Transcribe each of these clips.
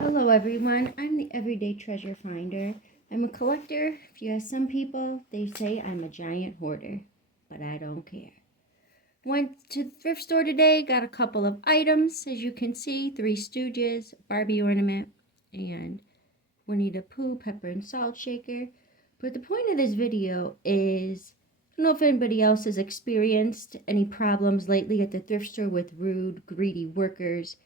Hello everyone, I'm the Everyday Treasure Finder. I'm a collector. If you ask some people, they say I'm a giant hoarder, but I don't care. Went to the thrift store today, got a couple of items, as you can see, Three Stooges, Barbie ornament, and Winnie the Pooh pepper and salt shaker. But the point of this video is, I don't know if anybody else has experienced any problems lately at the thrift store with rude, greedy workers,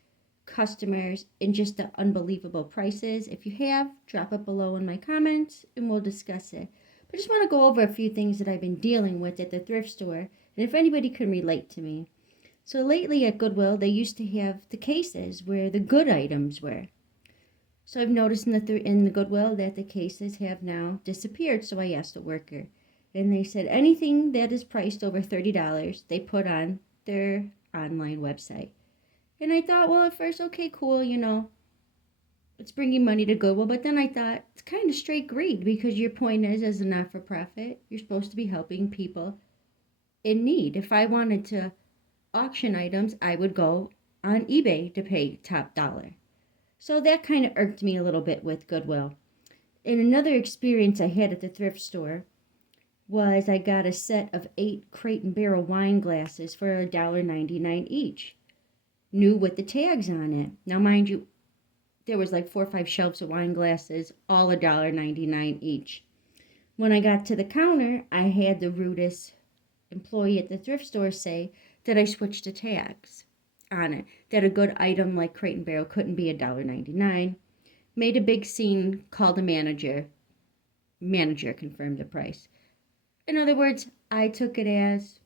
customers, and just the unbelievable prices. If you have, drop it below in my comments and we'll discuss it. But I just want to go over a few things that I've been dealing with at the thrift store and if anybody can relate to me. So lately at Goodwill, they used to have the cases where the good items were. So I've noticed in the Goodwill that the cases have now disappeared. So I asked a worker, and they said anything that is priced over $30, they put on their online website. And I thought, well, at first, okay, cool, it's bringing money to Goodwill. But then I thought, it's kind of straight greed because your point is, as a not for profit, you're supposed to be helping people in need. If I wanted to auction items, I would go on eBay to pay top dollar. So that kind of irked me a little bit with Goodwill. And another experience I had at the thrift store was I got a set of 8 Crate and Barrel wine glasses for $1.99 each, new with the tags on it. Now, mind you, there was like 4 or 5 shelves of wine glasses, all $1.99 each. When I got to the counter, I had the rudest employee at the thrift store say that I switched the tags on it, that a good item like Crate and Barrel couldn't be $1.99. Made a big scene, called the manager. Manager confirmed the price. In other words, I took it as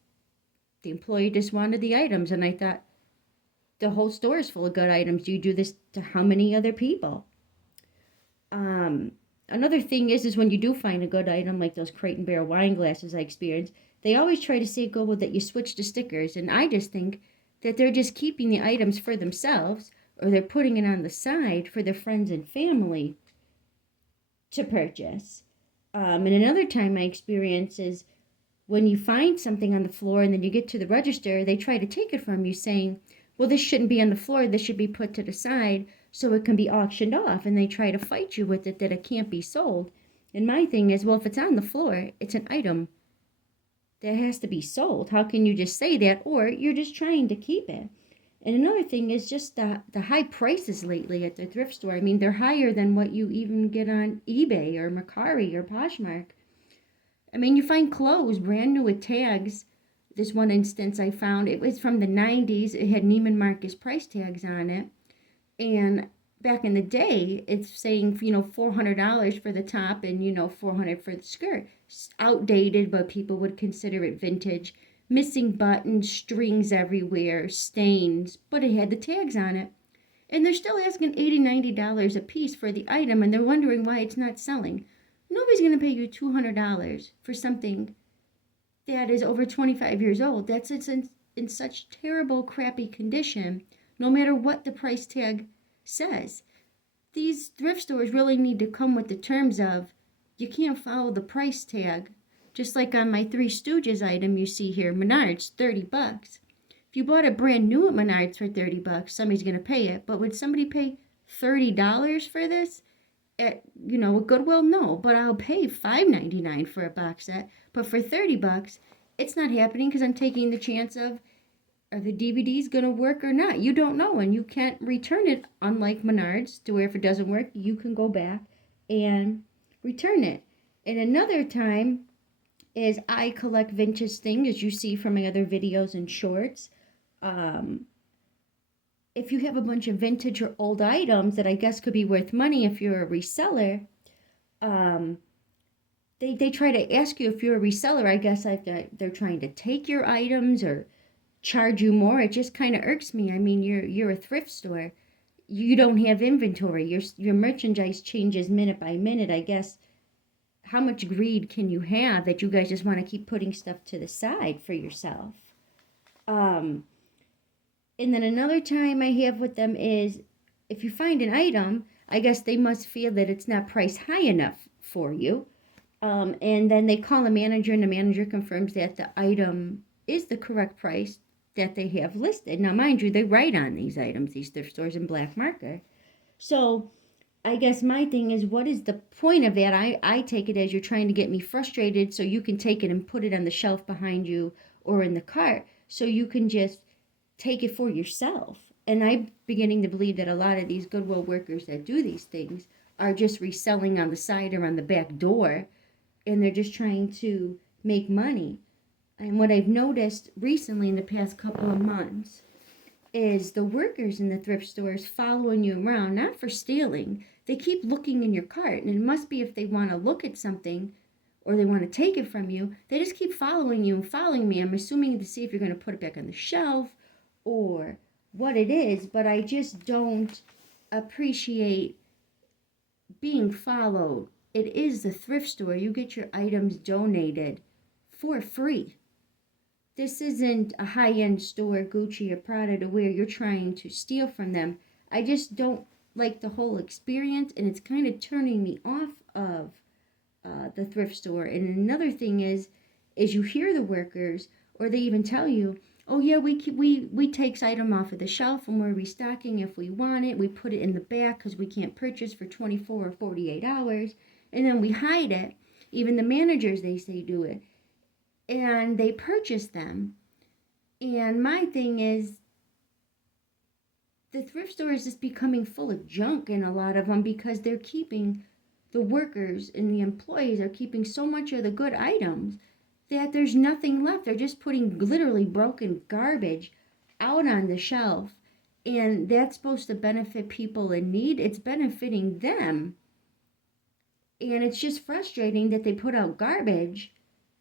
the employee just wanted the items, and I thought, the whole store is full of good items. You do this to how many other people? Another thing is when you do find a good item like those Crate and Barrel wine glasses I experienced, they always try to say go with that you switch the stickers, and I just think that they're just keeping the items for themselves, or they're putting it on the side for their friends and family to purchase. And another time my experience is when you find something on the floor and then you get to the register, they try to take it from you saying, well, this shouldn't be on the floor, this should be put to the side so it can be auctioned off. And they try to fight you with it that it can't be sold. And my thing is, well, if it's on the floor, it's an item that has to be sold. How can you just say that? Or you're just trying to keep it. And another thing is just the high prices lately at the thrift store. I mean, they're higher than what you even get on eBay or Mercari or Poshmark. I mean, you find clothes brand new with tags. This one instance I found, it was from the 90s. It had Neiman Marcus price tags on it. And back in the day, it's saying, $400 for the top and, $400 for the skirt. It's outdated, but people would consider it vintage. Missing buttons, strings everywhere, stains, but it had the tags on it. And they're still asking $80, $90 a piece for the item, and they're wondering why it's not selling. Nobody's going to pay you $200 for something that is over 25 years old. That's in such terrible, crappy condition, no matter what the price tag says. These thrift stores really need to come with the terms of, you can't follow the price tag. Just like on my Three Stooges item you see here, Menards, $30. If you bought it brand new at Menards for $30, somebody's going to pay it. But would somebody pay $30 for this? At Goodwill, no. But I'll pay $5.99 for a box set. But for $30, it's not happening because I'm taking the chance of, are the DVDs going to work or not? You don't know, and you can't return it, unlike Menards, to where if it doesn't work, you can go back and return it. And another time is I collect vintage things, as you see from my other videos and shorts. If you have a bunch of vintage or old items that I guess could be worth money if you're a reseller, they try to ask you if you're a reseller. I guess they're trying to take your items or charge you more. It just kind of irks me. I mean, you're a thrift store. You don't have inventory. Your merchandise changes minute by minute. I guess, how much greed can you have that you guys just want to keep putting stuff to the side for yourself? And then another time I have with them is, if you find an item, I guess they must feel that it's not priced high enough for you. And then they call a manager, and the manager confirms that the item is the correct price that they have listed. Now, mind you, they write on these items, these thrift stores, in black marker. So I guess my thing is, what is the point of that? I take it as you're trying to get me frustrated so you can take it and put it on the shelf behind you or in the cart so you can just take it for yourself. And I'm beginning to believe that a lot of these Goodwill workers that do these things are just reselling on the side or on the back door, and they're just trying to make money. And what I've noticed recently in the past couple of months is the workers in the thrift stores following you around, not for stealing. They keep looking in your cart, and it must be if they want to look at something or they want to take it from you, they just keep following you and following me. I'm assuming to see if you're going to put it back on the shelf or what it is, but I just don't appreciate being followed. It is the thrift store. You get your items donated for free. This isn't a high-end store, Gucci or Prada, to where you're trying to steal from them. I just don't like the whole experience, and it's kind of turning me off of the thrift store. And another thing is you hear the workers, or they even tell you, "Oh yeah, we takes item off of the shelf and we're restocking if we want it. We put it in the back because we can't purchase for 24 or 48 hours, and then we hide it." Even the managers, they say, do it, and they purchase them. And my thing is, the thrift store is just becoming full of junk in a lot of them because they're keeping the workers and the employees are keeping so much of the good items that there's nothing left. They're just putting literally broken garbage out on the shelf. And that's supposed to benefit people in need. It's benefiting them. And it's just frustrating that they put out garbage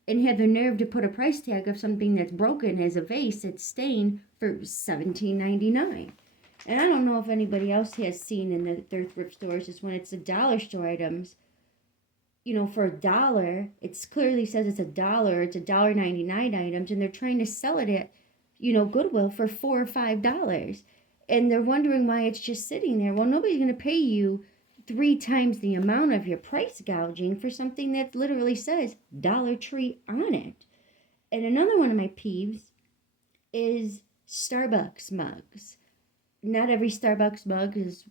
and have the nerve to put a price tag of something that's broken as a vase that's stained for $17.99. And I don't know if anybody else has seen in their thrift stores is when it's the dollar store items, for $1, it clearly says it's $1, it's $1.99 items, and they're trying to sell it at, Goodwill for $4 or $5. And they're wondering why it's just sitting there. Well, nobody's going to pay you 3 times the amount of your price gouging for something that literally says Dollar Tree on it. And another one of my peeves is Starbucks mugs. Not every Starbucks mug is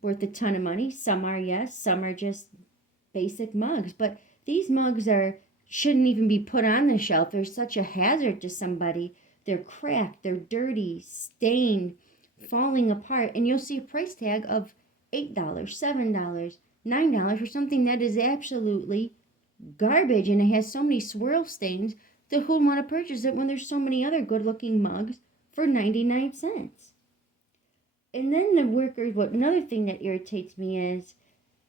worth a ton of money. Some are, yes. Some are just basic mugs. But these mugs shouldn't even be put on the shelf. They're such a hazard to somebody. They're cracked, they're dirty, stained, falling apart. And you'll see a price tag of $8, $7, $9 for something that is absolutely garbage. And it has so many swirl stains that who'd want to purchase it when there's so many other good looking mugs for 99 cents. And then the workers, another thing that irritates me is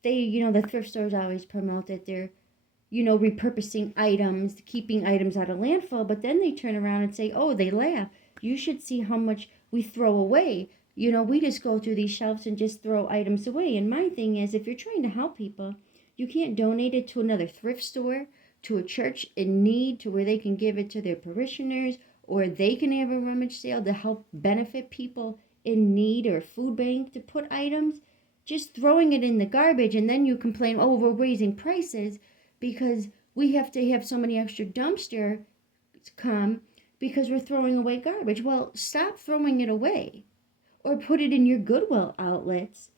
the thrift stores always promote that they're, repurposing items, keeping items out of landfill, but then they turn around and say, oh, they laugh. You should see how much we throw away. We just go through these shelves and just throw items away. And my thing is, if you're trying to help people, you can't donate it to another thrift store, to a church in need, to where they can give it to their parishioners, or they can have a rummage sale to help benefit people in need, or a food bank to put items. Just throwing it in the garbage, and then you complain, oh, we're raising prices because we have to have so many extra dumpster come because we're throwing away garbage. Well, stop throwing it away, or put it in your Goodwill outlets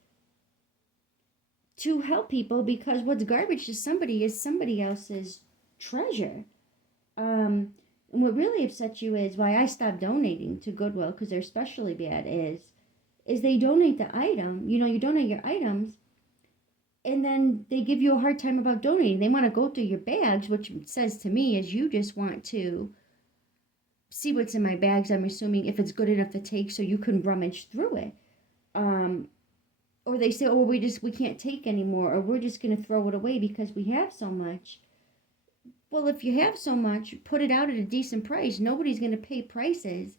to help people, because what's garbage to somebody is somebody else's treasure. And what really upsets you is why I stopped donating to Goodwill, because they're especially bad, is they donate the item. You donate your items, and then they give you a hard time about donating. They want to go through your bags, which says to me is you just want to see what's in my bags, I'm assuming, if it's good enough to take so you can rummage through it. Or they say, oh, we can't take anymore, or we're just going to throw it away because we have so much. Well, if you have so much, put it out at a decent price. Nobody's going to pay prices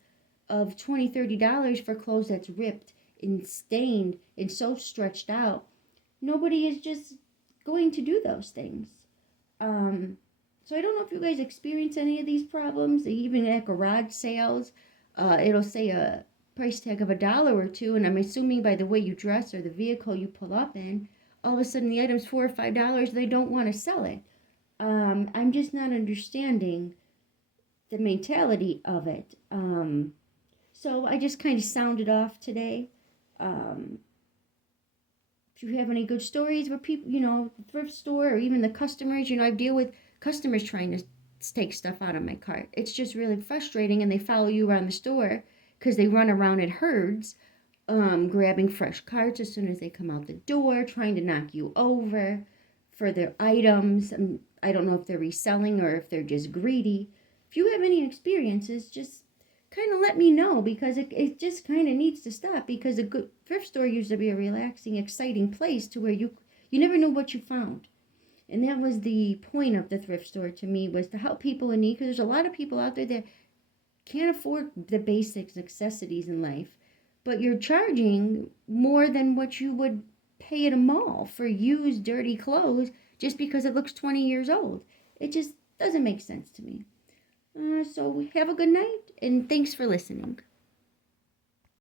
of $20, $30 for clothes that's ripped and stained and so stretched out. Nobody is just going to do those things. So I don't know if you guys experience any of these problems. Even at garage sales, it'll say a price tag of $1 or $2, and I'm assuming by the way you dress or the vehicle you pull up in, all of a sudden the item's $4 or $5, they don't want to sell it. I'm just not understanding the mentality of it. So I just kind of sounded off today. If you have any good stories where people, the thrift store or even the customers, I deal with customers trying to take stuff out of my cart. It's just really frustrating, and they follow you around the store because they run around in herds, grabbing fresh carts as soon as they come out the door, trying to knock you over for their items. I don't know if they're reselling or if they're just greedy. If you have any experiences, just kind of let me know, because it just kind of needs to stop, because a good thrift store used to be a relaxing, exciting place to where you never know what you found. And that was the point of the thrift store to me, was to help people in need, because there's a lot of people out there that can't afford the basic necessities in life, but you're charging more than what you would pay at a mall for used dirty clothes just because it looks 20 years old. It just doesn't make sense to me. So have a good night, and thanks for listening.